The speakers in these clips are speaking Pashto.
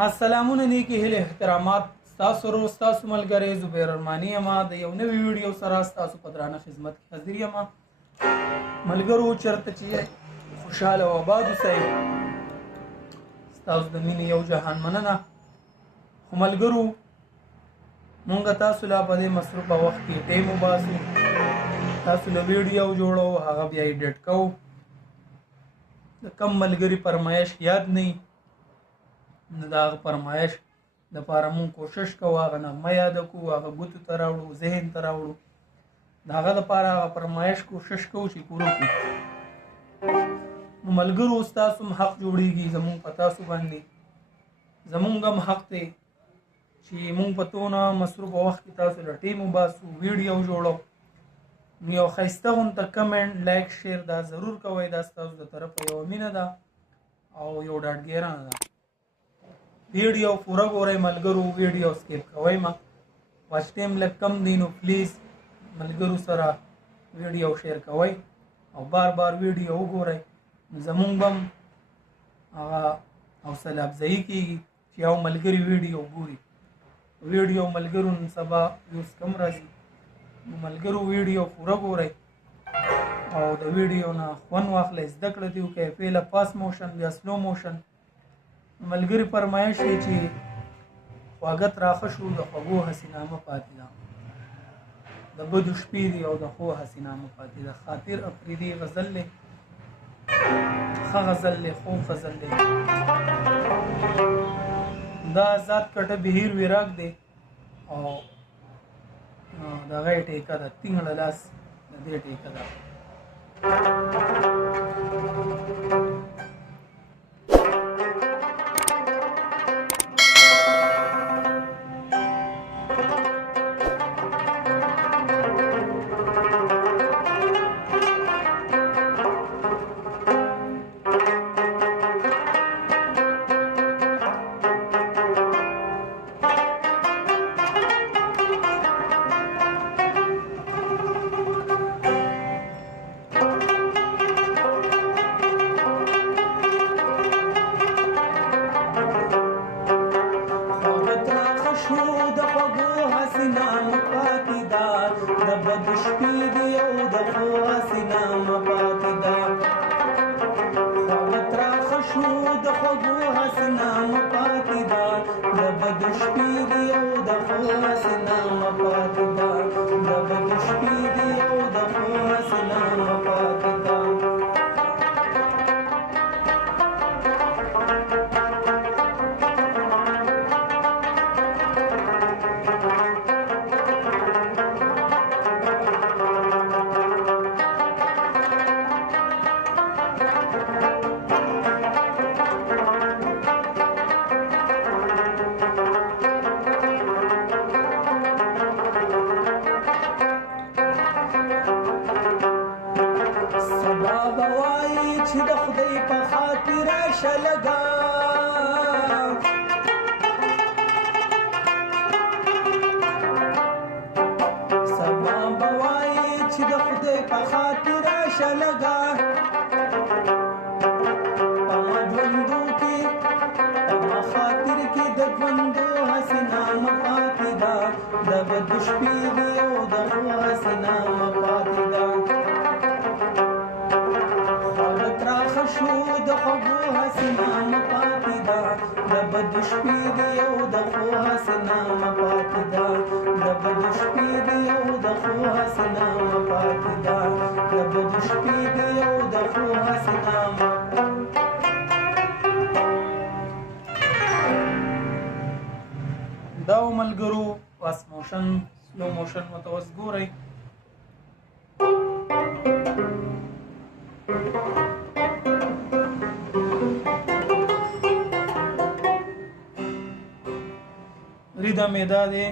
السلامونه نیکی هیله احترامات تاسو ورو تاسو ملګری زبیر ارمانی ما د یو نوې ویډیو سره تاسو په درانه خدمت کې حاضر یم ملګرو چرته چې خوشاله او آباد اوسئ تاسو د مینې یو جهان مننه خو ملګرو مونږ تاسو لا په دې مصروفه وخت کې ټیم وباسو تاسو له ویډیو جوړو هغه بیا ایډیټ کوو د کم ملګري فرمایش یاد نه نو د هغه فرمایش دپاره مونږ کوشش کوو هغه نغمه یاده کړو هغه ګوتو ته راوړو ذهن ته راوړو د هغه دپاره هغه فرمایش کوشش کوو چې پوره کړو نو ملګرو ستاسو هم حق جوړیږي زمونږ په تاسو باندې زمونږ هم حق دی چې مونږ په څونه مصروفه وخت کې تاسو له ټیم وباسو ویډیو جوړو نو یو ښایسته غونته کمنټ لایک شیر دا ضرور کوئ دا ستاسو د طرفه یوه مینه ده او یو ډاډګیرانه ده ویډیو پوره ګورئ ملګرو ویډیو سکیپ کوئ مه واچ ټایم لږ کم دی نو پلیز ملګرو سره ویډیو شیر کوئ او بار بار ویډیو وګورئ زمونږ به هم هغه حوصله افزایي کېږي چې یو ملګري ویډیو ګوري ویډیو ملګرو نن سبا یوز کم راځي نو ملګرو ویډیو پوره ګورئ او د ویډیو نه خوند واخلئ زده کړه دې وکړئ پهله پاس موشن بیا سلو موشن ملګري فرمایش دی چې خواږه تراخه شو د خوږو هسې نامه پاتې ده د بدو شپې دي او د ښو هسې نامه پاتې ده خاطر افریدي غزل دی ښه غزل دی خوږ غزل دی دا ذات کټه بهیر ویراک دی او د هغه یې ټیکه ده تینګړه لاس د دې ټیکه ده دا ملګرو پاس موشن سلو موشن متوس ګورئ ریدم یې دا دی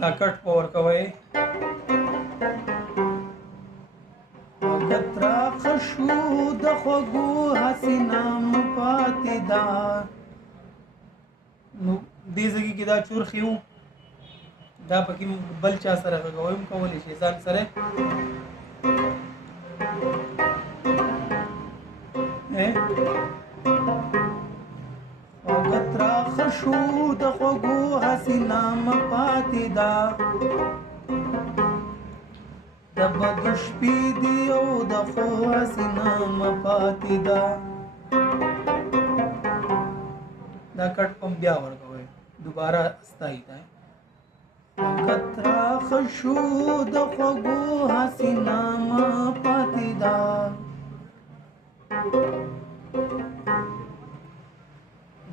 دا کټ پور کوي وخت راخ شو د خوږو حسینه مپاتې دا د بدو شپې دی او د ښو حسینه مپاتې دا خواږه تراخه شو د خوږو حسینه مپاتې دا د بدو شپې دی او د ښو حسینه مپاتې دا د بدو شپې دی او د ښو حسینه مپاتې دا د بدو شپې دی او د ښو حسینه مپاتې دا نو دې ځای کې دا چورخي وو دا پکې بل چا سره غوږ کولی شي ځان سره وخت راخشو د خوږو حسینه مپاتې ده د بدو شپې دي او د خو حسینه مپاتې ده دا کټ پم بیا ورکوئ دوباره استایي ده وخت راخشو د خوږو حسینه مپاتې ده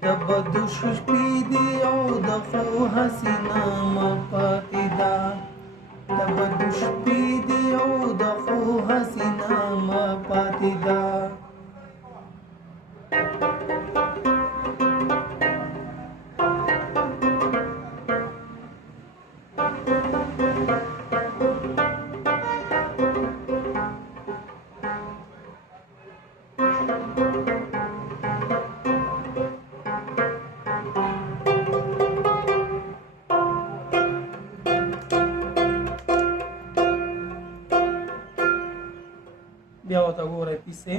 د بدو شپې دي او د خو حسینه مپاتې ده د بدو شپې دي او د خو حسینه مپاتې ده بیا ورته ګورئ پیسې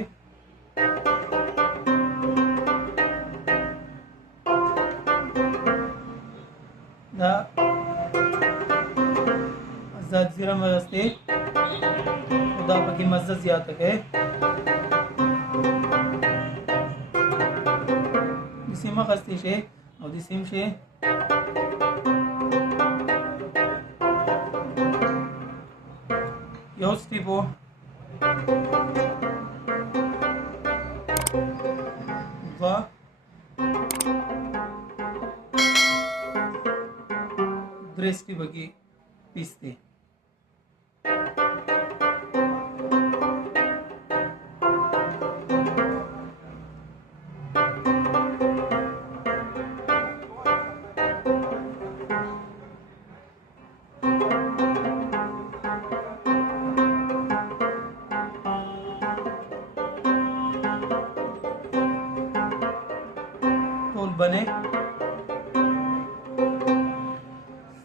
دا آزاد زیره مې واخیستې خو دا پکې مزه زیاته کوي داسې مه اخیستی شي او داسې هم شي یو سټیپ و دوه درې سټیپه کې پیستی ټول بنے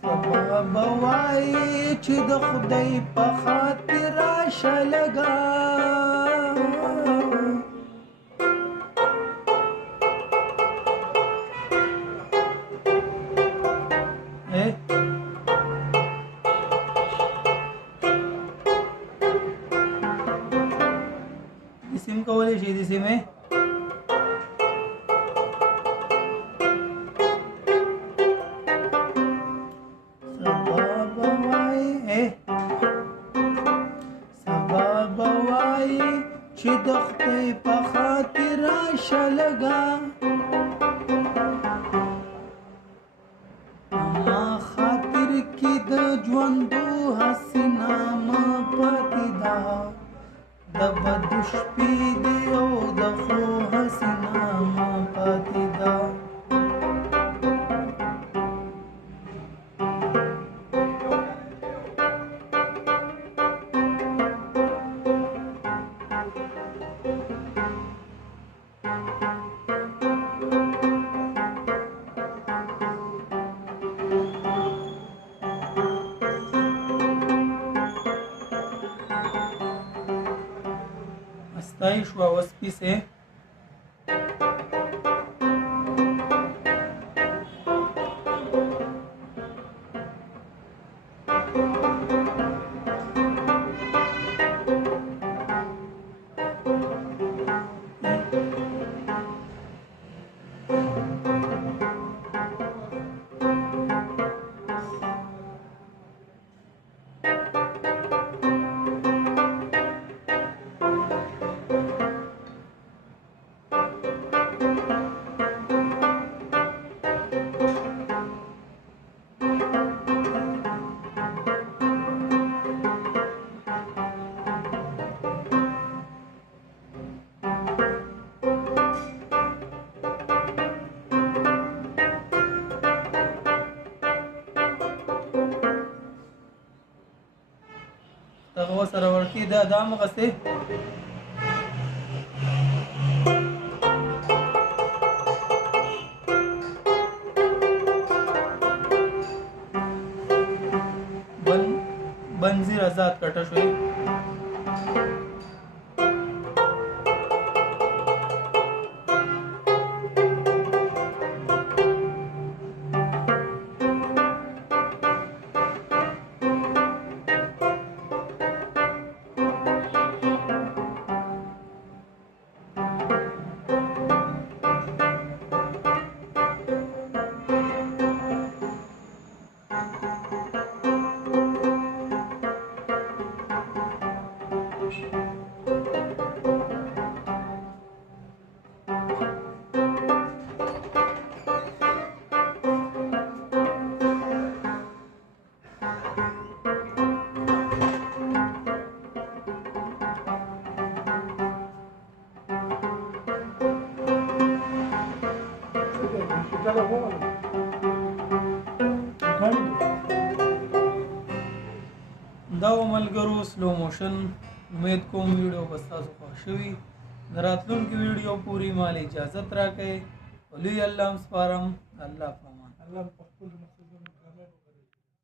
سبا به وایې چې د خدای په خاطر راشه لږه داسې هم کولی شي داسې مې چې د خدای په خاطر راشه لږه ما خاطر کې د ژوندو حسینه مپاتې ده د بدو شپې دي او د خو حسینه مپاتې ده استایي شوه اوس پیسې دغه ورسره ورکې دا همغسې ډیر آزاد کټه شوی. دا ملګرو سلو موشن امید کوم ویډیو به ستاسو خوښ شوي. د راتلونکي ویډیو پورې مال اجازت راکئ. ولي الله سپارم. الله پامان.